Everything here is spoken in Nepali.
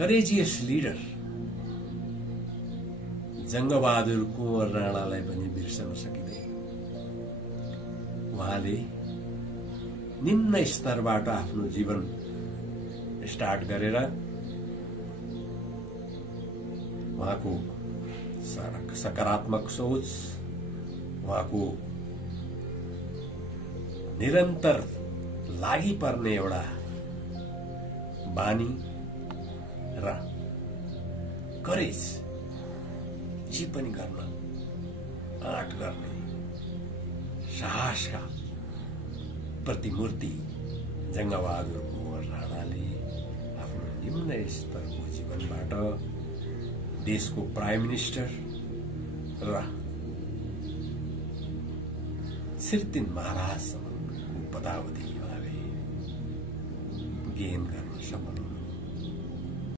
करेजियस लिडर जंगबहादुर कुँवर राणालाई पनि बिर्सन सकिँदैन। उहाँले निम्न स्तरबाट आफ्नो जीवन स्टार्ट गरेर उहाँको सकारात्मक सोच, उहाँको निरन्तर लागि पर्ने एउटा बानी र करेज जे पनि गर्न आँट गर्ने साहसका प्रतिमूर्ति जंगबहादुर कुँवर राणाले आफ्नो निम्न स्तरको जीवनबाट देशको प्राइम मिनिस्टर र श्री 3 महाराजसम्मको पदावधि उहाँले गेन गर्न सफल